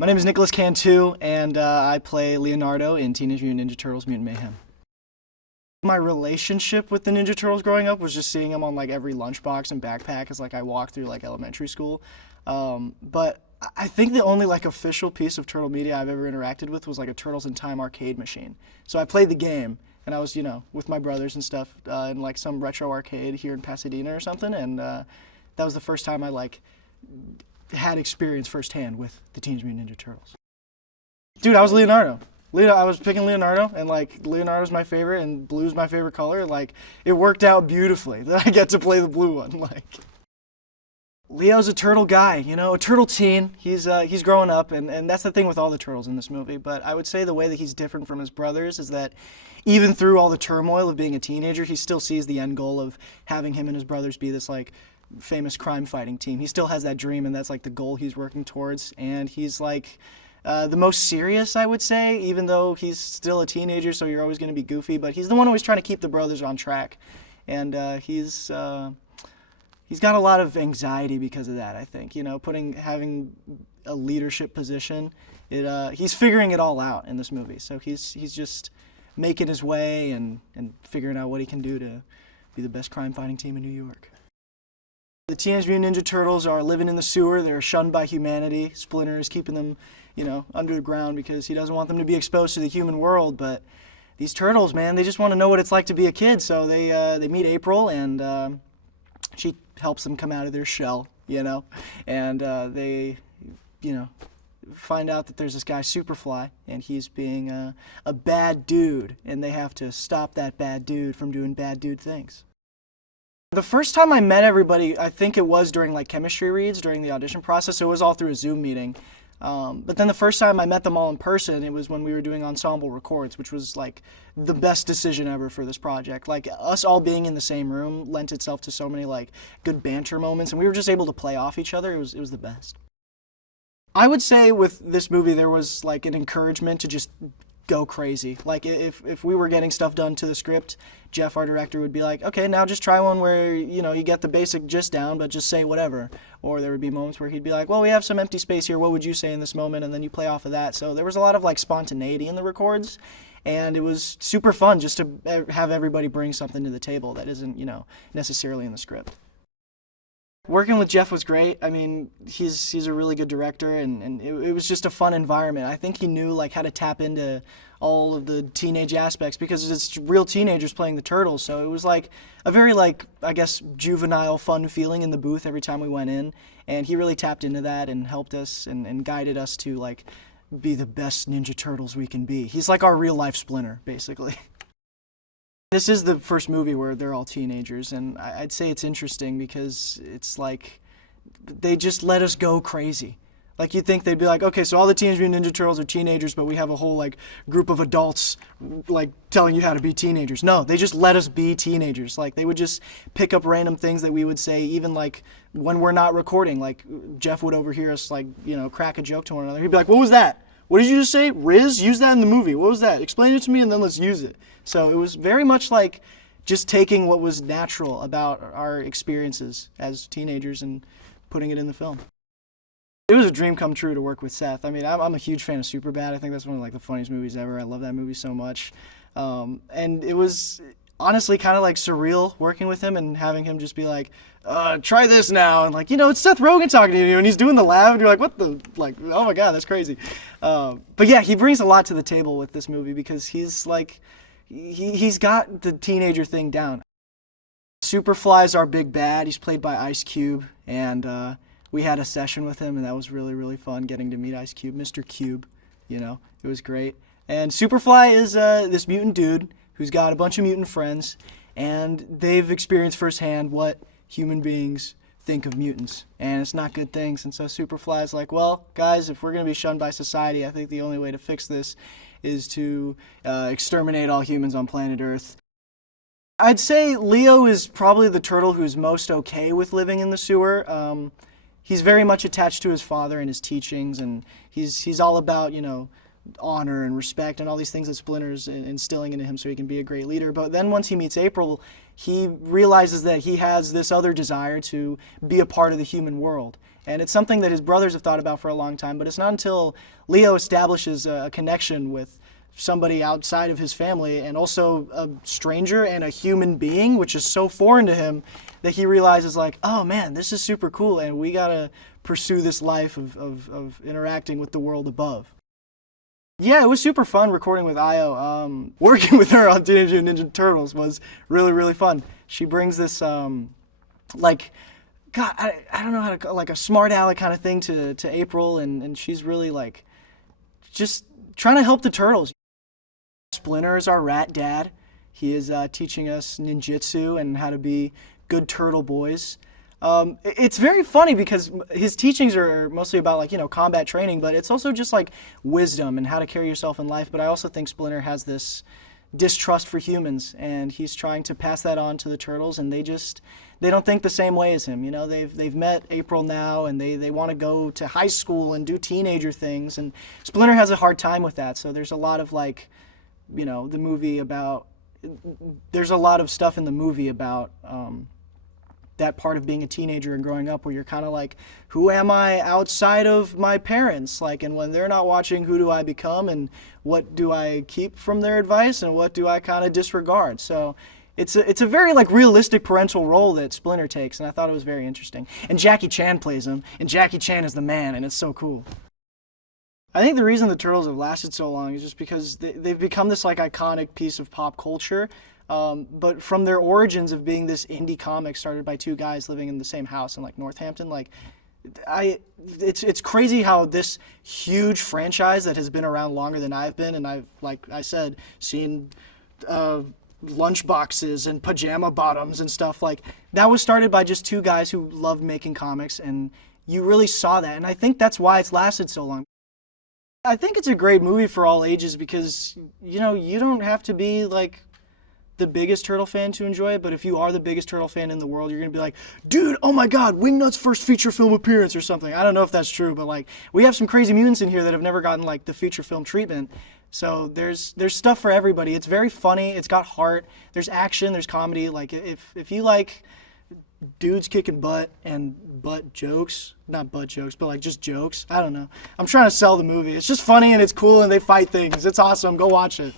My name is Nicolas Cantu, and I play Leonardo in Teenage Mutant Ninja Turtles Mutant Mayhem. My relationship with the Ninja Turtles growing up was just seeing them on like every lunchbox and backpack as like I walked through like elementary school. But I think the only like official piece of turtle media I've ever interacted with was like a Turtles in Time arcade machine. So I played the game, and I was, with my brothers and stuff in like some retro arcade here in Pasadena or something, and that was the first time I like had experience firsthand with the Teenage Mutant Ninja Turtles. Dude, I was Leonardo. I was picking Leonardo, and like Leonardo's my favorite, and blue's my favorite color. Like it worked out beautifully that I get to play the blue one. Like Leo's a turtle guy, a turtle teen. He's growing up, and that's the thing with all the turtles in this movie. But I would say the way that he's different from his brothers is that even through all the turmoil of being a teenager, he still sees the end goal of having him and his brothers be this like famous crime fighting team. He still has that dream, and that's like the goal he's working towards. And he's like the most serious, I would say, even though he's still a teenager, so you're always going to be goofy. But he's the one always trying to keep the brothers on track, and he's got a lot of anxiety because of that. I think having a leadership position. He's figuring it all out in this movie. So he's just making his way and figuring out what he can do to be the best crime fighting team in New York. The Teenage Mutant Ninja Turtles are living in the sewer. They're shunned by humanity. Splinter is keeping them, under the ground because he doesn't want them to be exposed to the human world. But these turtles, man, they just want to know what it's like to be a kid. So they meet April, and she helps them come out of their shell, and they, find out that there's this guy Superfly, and he's being a bad dude, and they have to stop that bad dude from doing bad dude things. The first time I met everybody, I think it was during like chemistry reads during the audition process, so it was all through a Zoom meeting. But then the first time I met them all in person, it was when we were doing ensemble records, which was like the best decision ever for this project. Like us all being in the same room lent itself to so many like good banter moments, and we were just able to play off each other. It was the best. I would say with this movie there was like an encouragement to just go crazy. Like if we were getting stuff done to the script, Jeff, our director, would be like, okay, now just try one where, you get the basic gist down, but just say whatever. Or there would be moments where he'd be like, well, we have some empty space here, what would you say in this moment? And then you play off of that. So there was a lot of like spontaneity in the records, and it was super fun just to have everybody bring something to the table that isn't, necessarily in the script. Working with Jeff was great. I mean, he's a really good director, and it was just a fun environment. I think he knew like how to tap into all of the teenage aspects because it's real teenagers playing the turtles. So it was like a very like, I guess, juvenile fun feeling in the booth every time we went in. And he really tapped into that and helped us and guided us to like be the best Ninja Turtles we can be. He's like our real life Splinter, basically. This is the first movie where they're all teenagers, and I'd say it's interesting because it's like they just let us go crazy. Like you'd think they'd be like, okay, so all the Teenage Mutant Ninja Turtles are teenagers, but we have a whole like group of adults like telling you how to be teenagers. No, they just let us be teenagers. Like they would just pick up random things that we would say, even like when we're not recording. Like Jeff would overhear us like crack a joke to one another. He'd be like, "What was that? What did you just say? Riz? Use that in the movie. What was that? Explain it to me, and then let's use it." So it was very much like just taking what was natural about our experiences as teenagers and putting it in the film. It was a dream come true to work with Seth. I mean, I'm a huge fan of Superbad. I think that's one of like the funniest movies ever. I love that movie so much. And it was honestly kind of like surreal working with him and having him just be like, try this now. And like, it's Seth Rogen talking to you and he's doing the laugh and you're like, what the, like, oh my God, that's crazy. But yeah, he brings a lot to the table with this movie because he's like, he's got the teenager thing down. Superfly's our big bad. He's played by Ice Cube, and we had a session with him, and that was really, really fun getting to meet Ice Cube, Mr. Cube. It was great. And Superfly is this mutant dude who's got a bunch of mutant friends, and they've experienced firsthand what human beings think of mutants, and it's not good things. And so Superfly's like, well, guys, if we're going to be shunned by society, I think the only way to fix this is to exterminate all humans on planet Earth. I'd say Leo is probably the turtle who's most okay with living in the sewer. He's very much attached to his father and his teachings, and he's all about, honor and respect and all these things that Splinter's instilling into him so he can be a great leader. But then once he meets April, he realizes that he has this other desire to be a part of the human world. And it's something that his brothers have thought about for a long time, but it's not until Leo establishes a connection with somebody outside of his family and also a stranger and a human being, which is so foreign to him, that he realizes like, oh man, this is super cool and we gotta pursue this life of interacting with the world above. Yeah, it was super fun recording with Io. Working with her on Teenage Mutant Ninja Turtles was really, really fun. She brings this, like, God, I don't know how to, like a smart aleck kind of thing to April, and she's really like, just trying to help the turtles. Splinter is our rat dad. He is teaching us ninjutsu and how to be good turtle boys. It's very funny because his teachings are mostly about like, combat training, but it's also just like wisdom and how to carry yourself in life. But I also think Splinter has this distrust for humans, and he's trying to pass that on to the turtles, and they don't think the same way as him. They've met April now, and they want to go to high school and do teenager things, and Splinter has a hard time with that. So there's a lot of like, the movie about, there's a lot of stuff in the movie about that part of being a teenager and growing up where you're kind of like, who am I outside of my parents? Like, and when they're not watching, who do I become, and what do I keep from their advice, and what do I kind of disregard? So it's a very like realistic parental role that Splinter takes, and I thought it was very interesting. And Jackie Chan plays him, and Jackie Chan is the man, and it's so cool. I think the reason the Turtles have lasted so long is just because they've become this like iconic piece of pop culture. But from their origins of being this indie comic started by two guys living in the same house in like Northampton, like it's crazy how this huge franchise that has been around longer than I've been, and I've, like I said, seen lunch boxes and pajama bottoms and stuff, like that was started by just two guys who loved making comics, and you really saw that, and I think that's why it's lasted so long. I think it's a great movie for all ages because, you don't have to be like the biggest Turtle fan to enjoy it, but if you are the biggest Turtle fan in the world, you're gonna be like, dude, oh my god, Wingnut's first feature film appearance or something. I don't know if that's true, but like, we have some crazy mutants in here that have never gotten like the feature film treatment. So there's stuff for everybody. It's very funny, it's got heart, there's action, there's comedy. Like if you like dudes kicking butt and butt jokes, not butt jokes, but like just jokes, I don't know. I'm trying to sell the movie. It's just funny and it's cool and they fight things. It's awesome. Go watch it.